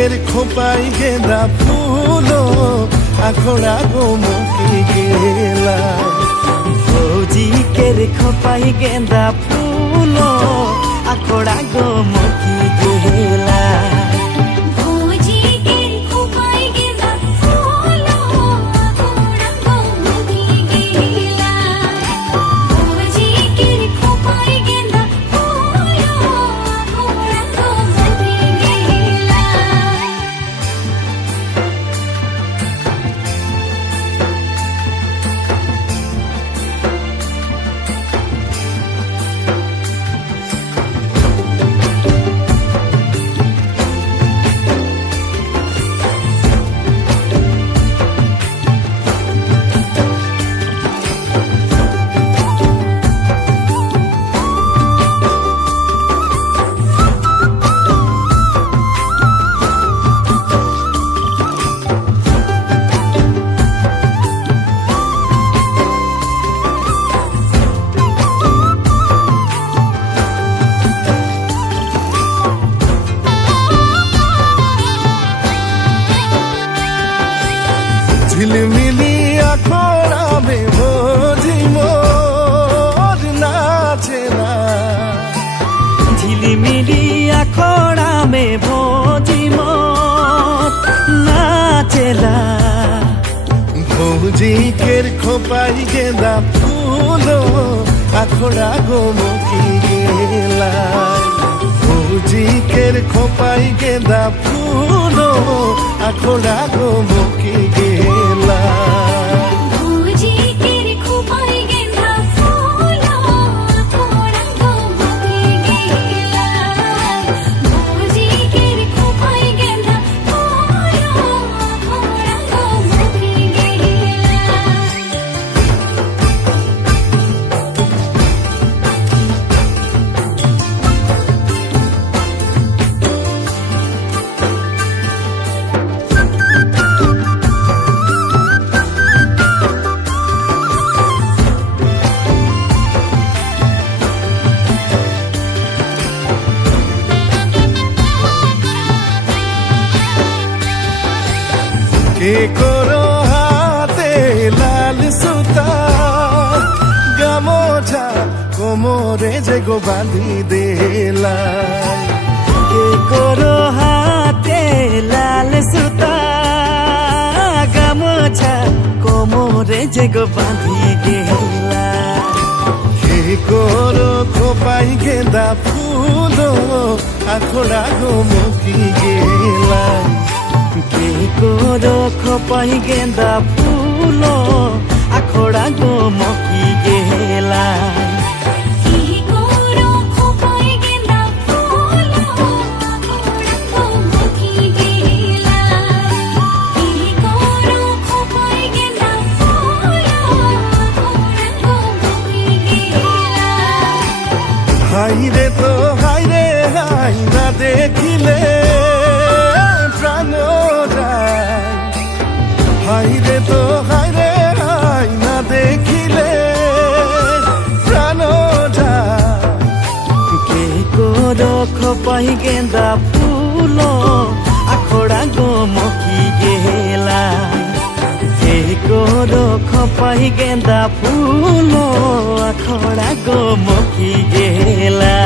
গাছের খোপাই গেঁদা ফুল, আখড়া গো মুখে গেলা। ভৌজিকের খোপাই গেঁদা ফুল, আখড়া গো মুখে ঝিলমিলি আখড়া মে ভোজি মোর নাচে না। ঝিলিমিলি আখড়া মে ভৌজি মত নাচেলা ভৌজি কের খোপাই গেন্দা ফুলো আখড়া গো মুখি গেলা। ভৌজি কের খোপাই গেন্দা ফুলো আখড়া গো করো হাতে লাল সুতা। গামোছা কোমরে যে গো বাঁধি দেলা কে করো হাতে লাল সুতা। গামোছা কোমরে যে গো বাঁধি গেলা কে করো খোপাই গেন্দা ফুলো আখড়া গো মুখি গেলা কে করো খপাই গেন্দা ফুলো আখড়া গো মকি গেলা হাই রে তো হাই রে হাই না দেখিলে তো হাই রে হাই না দেখিলে প্রাণ কে করো খপাই গেন্দা ফুলো, আখড়া গো মকি গেলা। কে করো খপাই গেন্দা ফুলো, আখড়া গো মকি গেলা।